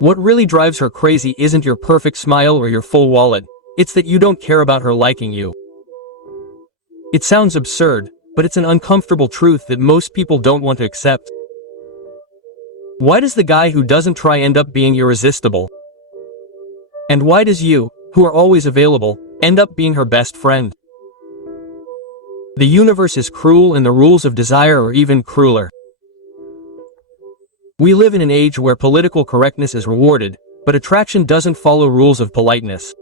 What really drives her crazy isn't your perfect smile or your full wallet, it's that you don't care about her liking you. It sounds absurd, but it's an uncomfortable truth that most people don't want to accept. Why does the guy who doesn't try end up being irresistible? And why does you, who are always available, end up being her best friend? The universe is cruel and the rules of desire are even crueler. We live in an age where political correctness is rewarded, but attraction doesn't follow rules of politeness.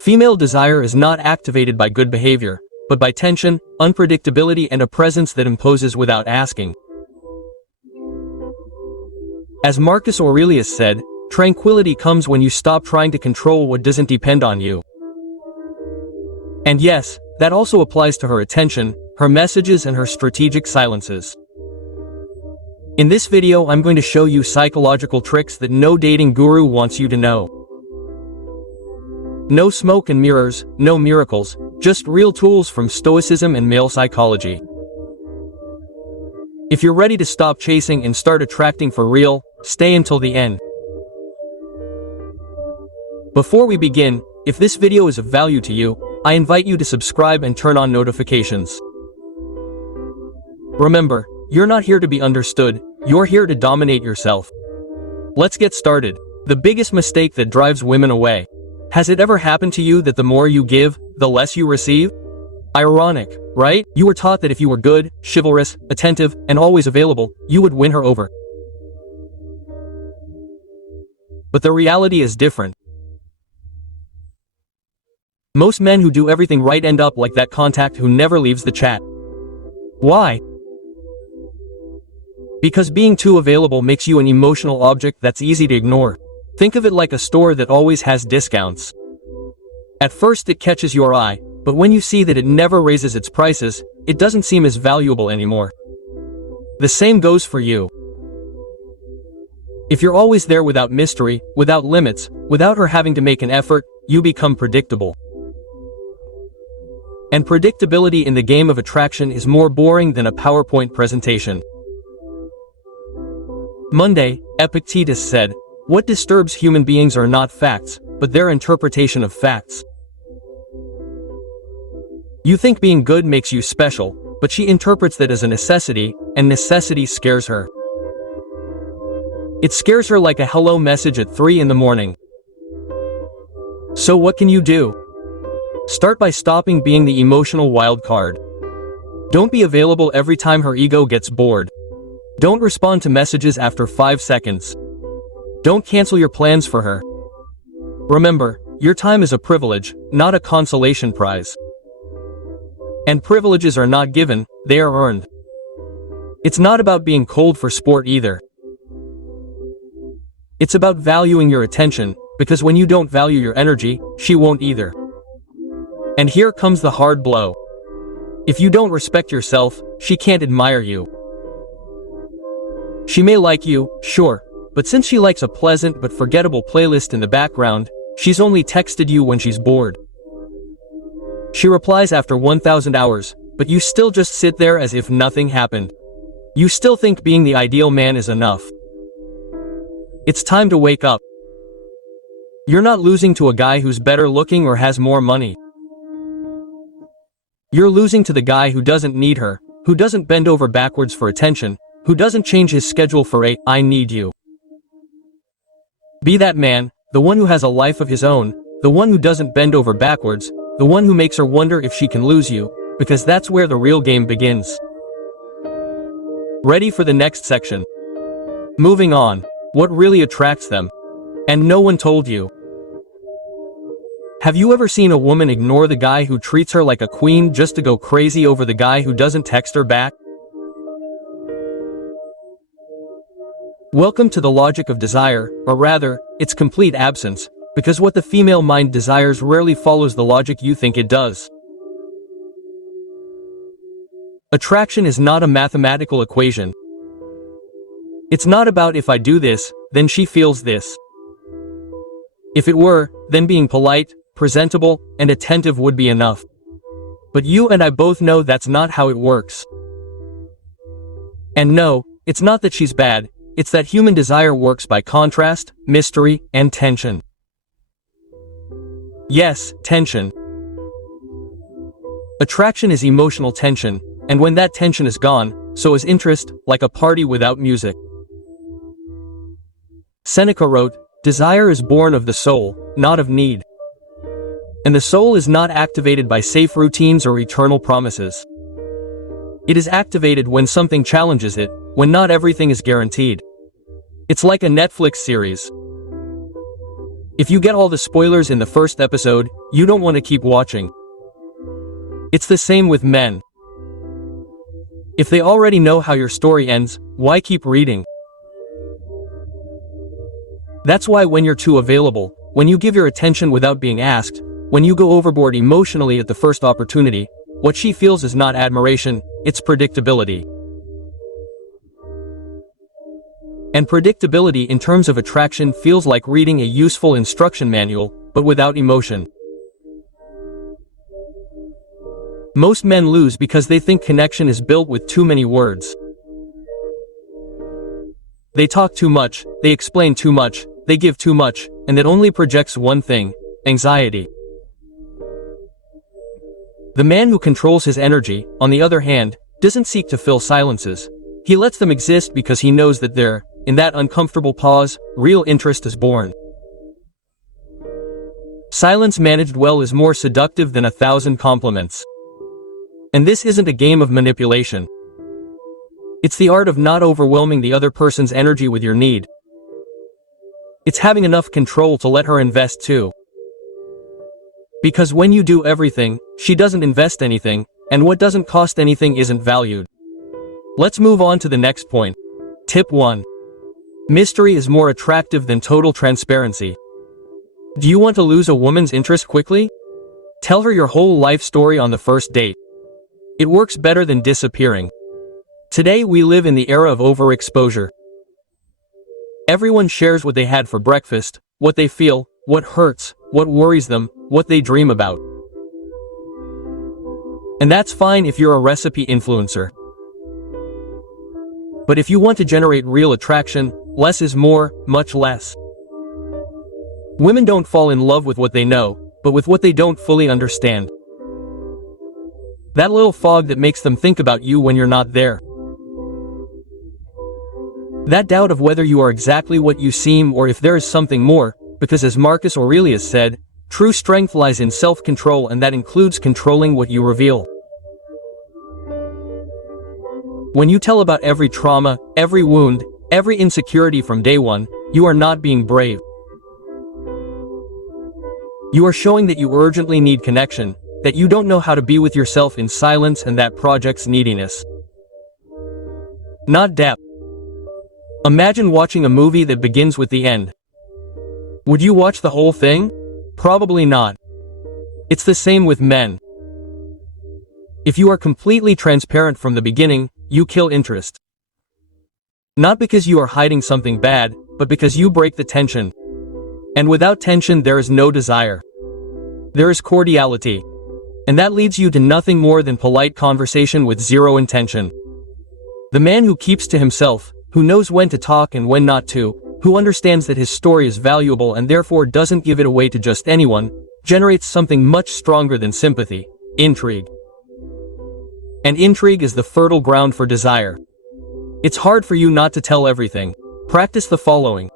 Female desire is not activated by good behavior, but by tension, unpredictability and a presence that imposes without asking. As Marcus Aurelius said, tranquility comes when you stop trying to control what doesn't depend on you. And yes, that also applies to her attention, her messages and her strategic silences. In this video I'm going to show you psychological tricks that no dating guru wants you to know. No smoke and mirrors, no miracles, just real tools from Stoicism and male psychology. If you're ready to stop chasing and start attracting for real, stay until the end. Before we begin, if this video is of value to you, I invite you to subscribe and turn on notifications. Remember, you're not here to be understood, you're here to dominate yourself. Let's get started. The biggest mistake that drives women away. Has it ever happened to you that the more you give, the less you receive? Ironic, right? You were taught that if you were good, chivalrous, attentive, and always available, you would win her over. But the reality is different. Most men who do everything right end up like that contact who never leaves the chat. Why? Because being too available makes you an emotional object that's easy to ignore. Think of it like a store that always has discounts. At first it catches your eye, but when you see that it never raises its prices, it doesn't seem as valuable anymore. The same goes for you. If you're always there without mystery, without limits, without her having to make an effort, you become predictable. And predictability in the game of attraction is more boring than a PowerPoint presentation. Monday, Epictetus said, "What disturbs human beings are not facts, but their interpretation of facts." You think being good makes you special, but she interprets that as a necessity, and necessity scares her. It scares her like a hello message at 3 in the morning. So what can you do? Start by stopping being the emotional wild card. Don't be available every time her ego gets bored. Don't respond to messages after 5 seconds. Don't cancel your plans for her. Remember, your time is a privilege, not a consolation prize. And privileges are not given, they are earned. It's not about being cold for sport either. It's about valuing your attention, because when you don't value your energy, she won't either. And here comes the hard blow. If you don't respect yourself, she can't admire you. She may like you, sure, but since she likes a pleasant but forgettable playlist in the background, she's only texted you when she's bored. She replies after 1,000 hours, but you still just sit there as if nothing happened. You still think being the ideal man is enough. It's time to wake up. You're not losing to a guy who's better looking or has more money. You're losing to the guy who doesn't need her, who doesn't bend over backwards for attention, who doesn't change his schedule for a "I need you." Be that man, the one who has a life of his own, the one who doesn't bend over backwards, the one who makes her wonder if she can lose you, because that's where the real game begins. Ready for the next section? Moving on. What really attracts them? And no one told you. Have you ever seen a woman ignore the guy who treats her like a queen just to go crazy over the guy who doesn't text her back? Welcome to the logic of desire, or rather, its complete absence, because what the female mind desires rarely follows the logic you think it does. Attraction is not a mathematical equation. It's not about if I do this, then she feels this. If it were, then being polite, presentable, and attentive would be enough. But you and I both know that's not how it works. And no, it's not that she's bad, it's that human desire works by contrast, mystery, and tension. Yes, tension. Attraction is emotional tension, and when that tension is gone, so is interest, like a party without music. Seneca wrote, "Desire is born of the soul, not of need." And the soul is not activated by safe routines or eternal promises. It is activated when something challenges it, when not everything is guaranteed. It's like a Netflix series. If you get all the spoilers in the first episode, you don't want to keep watching. It's the same with men. If they already know how your story ends, why keep reading? That's why when you're too available, when you give your attention without being asked, when you go overboard emotionally at the first opportunity, what she feels is not admiration, it's predictability. And predictability in terms of attraction feels like reading a useful instruction manual, but without emotion. Most men lose because they think connection is built with too many words. They talk too much, they explain too much, they give too much, and that only projects one thing: anxiety. The man who controls his energy, on the other hand, doesn't seek to fill silences. He lets them exist because he knows that there, in that uncomfortable pause, real interest is born. Silence managed well is more seductive than 1,000 compliments. And this isn't a game of manipulation. It's the art of not overwhelming the other person's energy with your need. It's having enough control to let her invest too. Because when you do everything, she doesn't invest anything, and what doesn't cost anything isn't valued. Let's move on to the next point. Tip 1. Mystery is more attractive than total transparency. Do you want to lose a woman's interest quickly? Tell her your whole life story on the first date. It works better than disappearing. Today we live in the era of overexposure. Everyone shares what they had for breakfast, what they feel, what hurts, what worries them, what they dream about. And that's fine if you're a recipe influencer. But if you want to generate real attraction, less is more, much less. Women don't fall in love with what they know, but with what they don't fully understand. That little fog that makes them think about you when you're not there. That doubt of whether you are exactly what you seem or if there is something more, because as Marcus Aurelius said, true strength lies in self-control, and that includes controlling what you reveal. When you tell about every trauma, every wound, every insecurity from day one, you are not being brave. You are showing that you urgently need connection, that you don't know how to be with yourself in silence, and that projects neediness, not depth. Imagine watching a movie that begins with the end. Would you watch the whole thing? Probably not. It's the same with men. If you are completely transparent from the beginning, you kill interest. Not because you are hiding something bad, but because you break the tension. And without tension there is no desire. There is cordiality. And that leads you to nothing more than polite conversation with zero intention. The man who keeps to himself, who knows when to talk and when not to, who understands that his story is valuable and therefore doesn't give it away to just anyone, generates something much stronger than sympathy: intrigue. And intrigue is the fertile ground for desire. It's hard for you not to tell everything. Practice the following.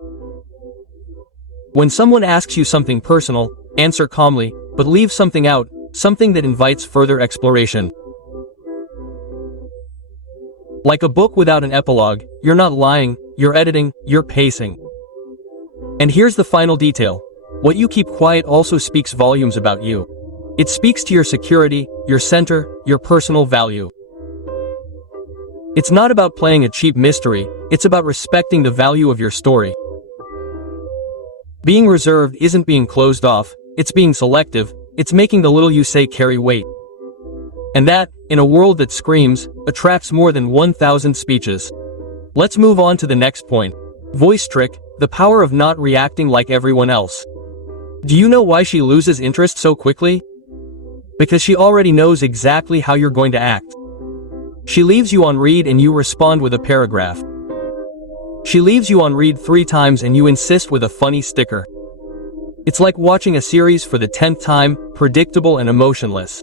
When someone asks you something personal, answer calmly, but leave something out, something that invites further exploration. Like a book without an epilogue, you're not lying, you're editing, you're pacing. And here's the final detail. What you keep quiet also speaks volumes about you. It speaks to your security, your center, your personal value. It's not about playing a cheap mystery, it's about respecting the value of your story. Being reserved isn't being closed off, it's being selective, it's making the little you say carry weight. And that, in a world that screams, attracts more than 1,000 speeches. Let's move on to the next point. Voice trick, the power of not reacting like everyone else. Do you know why she loses interest so quickly? Because she already knows exactly how you're going to act. She leaves you on read and you respond with a paragraph. She leaves you on read 3 times and you insist with a funny sticker. It's like watching a series for the 10th time, predictable and emotionless.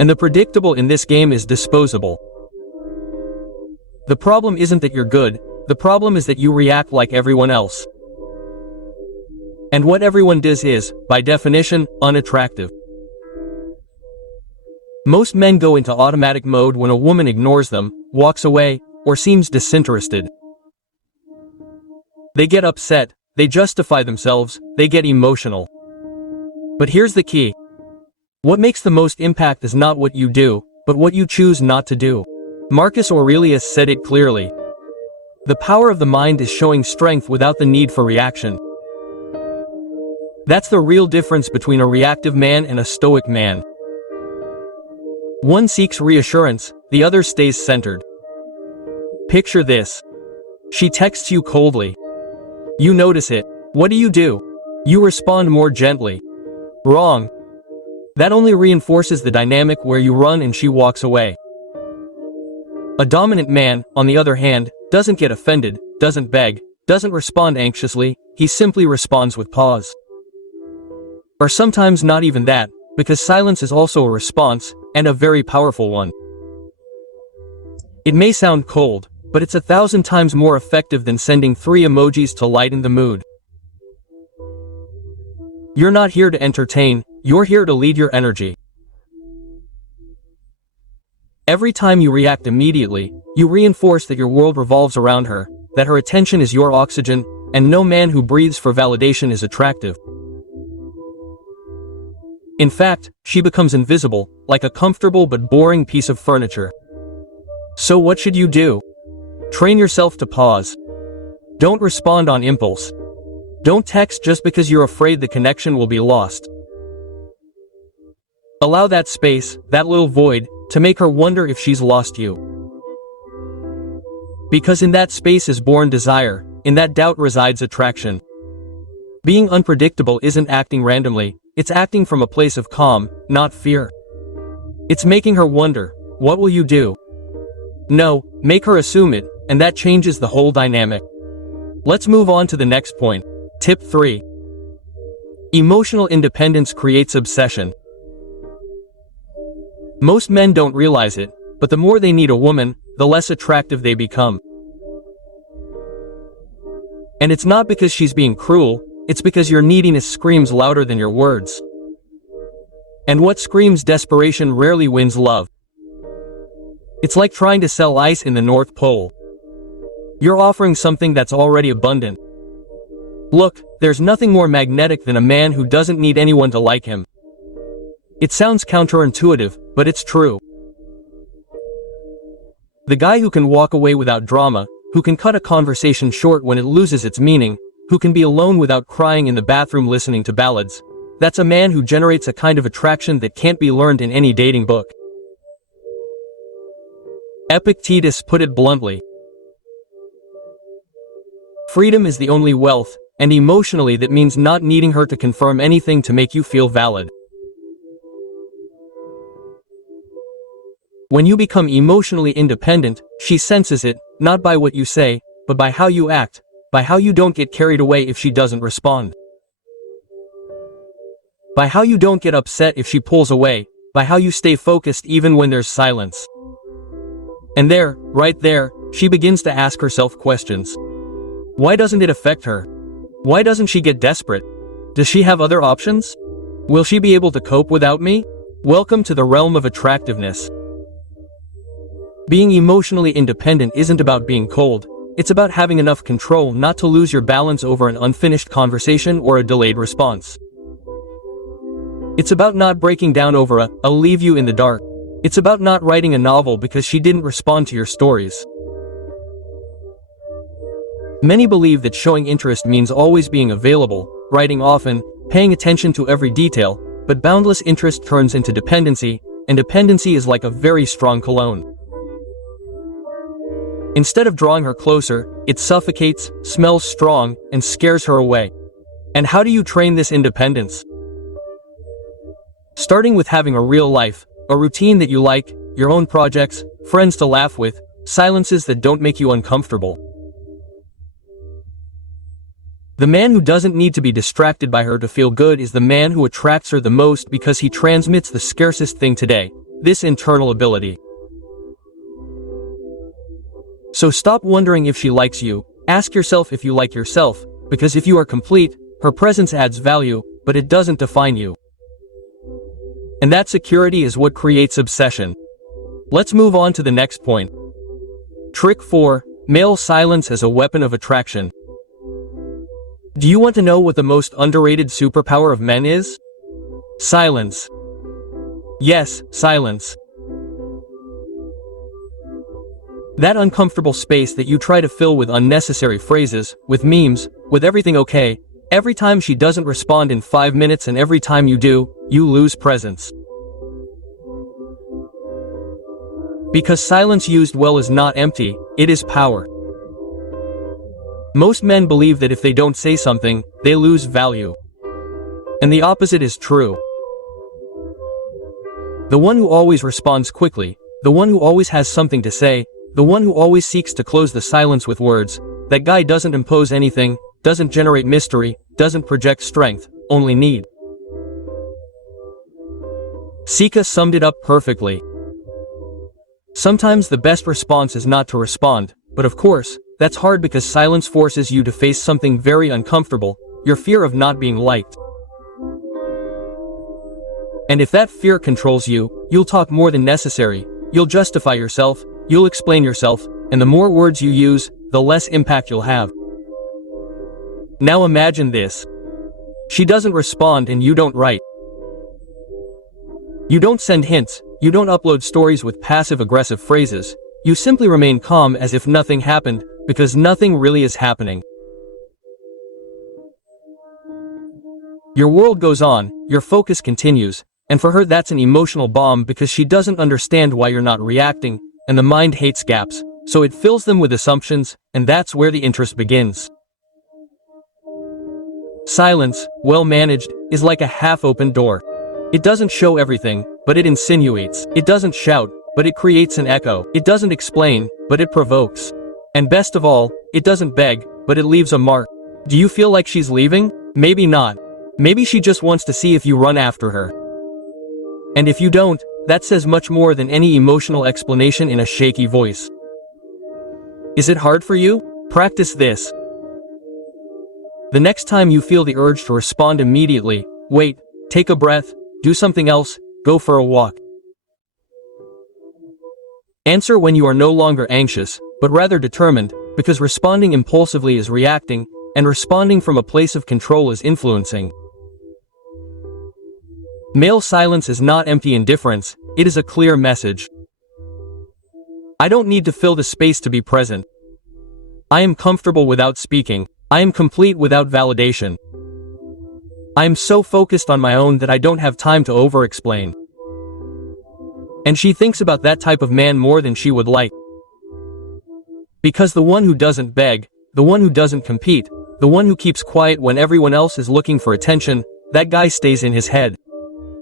And the predictable in this game is disposable. The problem isn't that you're good, the problem is that you react like everyone else. And what everyone does is, by definition, unattractive. Most men go into automatic mode when a woman ignores them, walks away, or seems disinterested. They get upset, they justify themselves, they get emotional. But here's the key. What makes the most impact is not what you do, but what you choose not to do. Marcus Aurelius said it clearly. The power of the mind is showing strength without the need for reaction. That's the real difference between a reactive man and a stoic man. One seeks reassurance, the other stays centered. Picture this. She texts you coldly. You notice it. What do? You respond more gently. Wrong. That only reinforces the dynamic where you run and she walks away. A dominant man, on the other hand, doesn't get offended, doesn't beg, doesn't respond anxiously, he simply responds with pause. Or sometimes not even that, because silence is also a response, and a very powerful one. It may sound cold, but it's 1,000 times more effective than sending 3 emojis to lighten the mood. You're not here to entertain, you're here to lead your energy. Every time you react immediately, you reinforce that your world revolves around her, that her attention is your oxygen, and no man who breathes for validation is attractive. In fact, she becomes invisible, like a comfortable but boring piece of furniture. So what should you do? Train yourself to pause. Don't respond on impulse. Don't text just because you're afraid the connection will be lost. Allow that space, that little void, to make her wonder if she's lost you. Because in that space is born desire, in that doubt resides attraction. Being unpredictable isn't acting randomly, it's acting from a place of calm, not fear. It's making her wonder, what will you do? No, make her assume it, and that changes the whole dynamic. Let's move on to the next point. Tip 3. Emotional independence creates obsession. Most men don't realize it, but the more they need a woman, the less attractive they become. And it's not because she's being cruel, it's because your neediness screams louder than your words. And what screams desperation rarely wins love. It's like trying to sell ice in the North Pole. You're offering something that's already abundant. Look, there's nothing more magnetic than a man who doesn't need anyone to like him. It sounds counterintuitive, but it's true. The guy who can walk away without drama, who can cut a conversation short when it loses its meaning, who can be alone without crying in the bathroom listening to ballads, that's a man who generates a kind of attraction that can't be learned in any dating book. Epictetus put it bluntly. Freedom is the only wealth, and emotionally that means not needing her to confirm anything to make you feel valid. When you become emotionally independent, she senses it, not by what you say, but by how you act, by how you don't get carried away if she doesn't respond. By how you don't get upset if she pulls away, by how you stay focused even when there's silence. And there, right there, she begins to ask herself questions. Why doesn't it affect her? Why doesn't she get desperate? Does she have other options? Will she be able to cope without me? Welcome to the realm of attractiveness. Being emotionally independent isn't about being cold, it's about having enough control not to lose your balance over an unfinished conversation or a delayed response. It's about not breaking down over I'll leave you in the dark. It's about not writing a novel because she didn't respond to your stories. Many believe that showing interest means always being available, writing often, paying attention to every detail, but boundless interest turns into dependency, and dependency is like a very strong cologne. Instead of drawing her closer, it suffocates, smells strong, and scares her away. And how do you train this independence? Starting with having a real life, a routine that you like, your own projects, friends to laugh with, silences that don't make you uncomfortable. The man who doesn't need to be distracted by her to feel good is the man who attracts her the most because he transmits the scarcest thing today, this internal ability. So stop wondering if she likes you, ask yourself if you like yourself, because if you are complete, her presence adds value, but it doesn't define you. And that security is what creates obsession. Let's move on to the next point. Trick 4. Male silence as a weapon of attraction. Do you want to know what the most underrated superpower of men is? Silence. Yes, silence. That uncomfortable space that you try to fill with unnecessary phrases, with memes, with everything okay, every time she doesn't respond in 5 minutes and every time you do, you lose presence. Because silence used well is not empty, it is power. Most men believe that if they don't say something, they lose value. And the opposite is true. The one who always responds quickly, the one who always has something to say, the one who always seeks to close the silence with words, that guy doesn't impose anything, doesn't generate mystery, doesn't project strength, only need. Sika summed it up perfectly. Sometimes the best response is not to respond, but of course, that's hard because silence forces you to face something very uncomfortable, your fear of not being liked. And if that fear controls you, you'll talk more than necessary, you'll justify yourself, you'll explain yourself, and the more words you use, the less impact you'll have. Now imagine this. She doesn't respond and you don't write. You don't send hints, you don't upload stories with passive-aggressive phrases, you simply remain calm as if nothing happened, because nothing really is happening. Your world goes on, your focus continues, and for her that's an emotional bomb because she doesn't understand why you're not reacting, and the mind hates gaps, so it fills them with assumptions, and that's where the interest begins. Silence, well managed, is like a half-open door. It doesn't show everything, but it insinuates. It doesn't shout, but it creates an echo. It doesn't explain, but it provokes. And best of all, it doesn't beg, but it leaves a mark. Do you feel like she's leaving? Maybe not. Maybe she just wants to see if you run after her. And if you don't, that says much more than any emotional explanation in a shaky voice. Is it hard for you? Practice this. The next time you feel the urge to respond immediately, wait, take a breath, do something else, go for a walk. Answer when you are no longer anxious, but rather determined, because responding impulsively is reacting, and responding from a place of control is influencing. Male silence is not empty indifference, it is a clear message. I don't need to fill the space to be present. I am comfortable without speaking. I am complete without validation. I am so focused on my own that I don't have time to over-explain. And she thinks about that type of man more than she would like. Because the one who doesn't beg, the one who doesn't compete, the one who keeps quiet when everyone else is looking for attention, that guy stays in his head.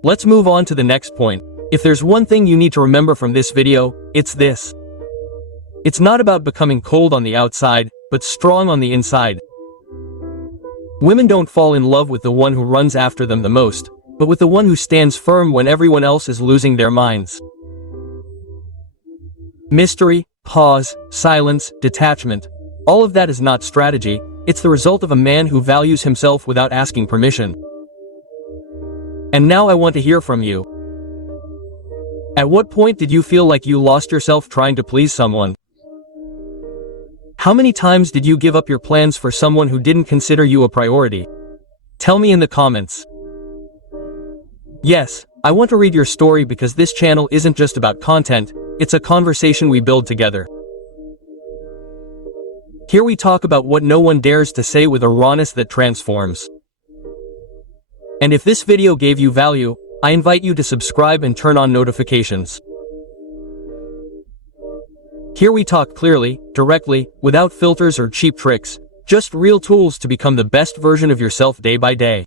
Let's move on to the next point. If there's one thing you need to remember from this video, it's this. It's not about becoming cold on the outside, but strong on the inside. Women don't fall in love with the one who runs after them the most, but with the one who stands firm when everyone else is losing their minds. Mystery, pause, silence, detachment. All of that is not strategy, it's the result of a man who values himself without asking permission. And now I want to hear from you. At what point did you feel like you lost yourself trying to please someone? How many times did you give up your plans for someone who didn't consider you a priority? Tell me in the comments. Yes, I want to read your story because this channel isn't just about content, it's a conversation we build together. Here we talk about what no one dares to say with a rawness that transforms. And if this video gave you value, I invite you to subscribe and turn on notifications. Here we talk clearly, directly, without filters or cheap tricks, just real tools to become the best version of yourself day by day.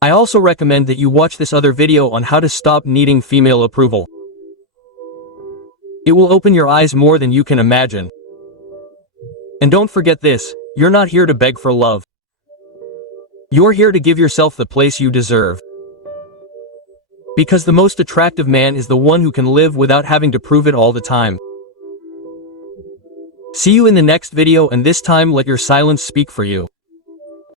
I also recommend that you watch this other video on how to stop needing female approval. It will open your eyes more than you can imagine. And don't forget this, You're not here to beg for love. You're here to give yourself the place you deserve. Because the most attractive man is the one who can live without having to prove it all the time. See you in the next video, and this time let your silence speak for you.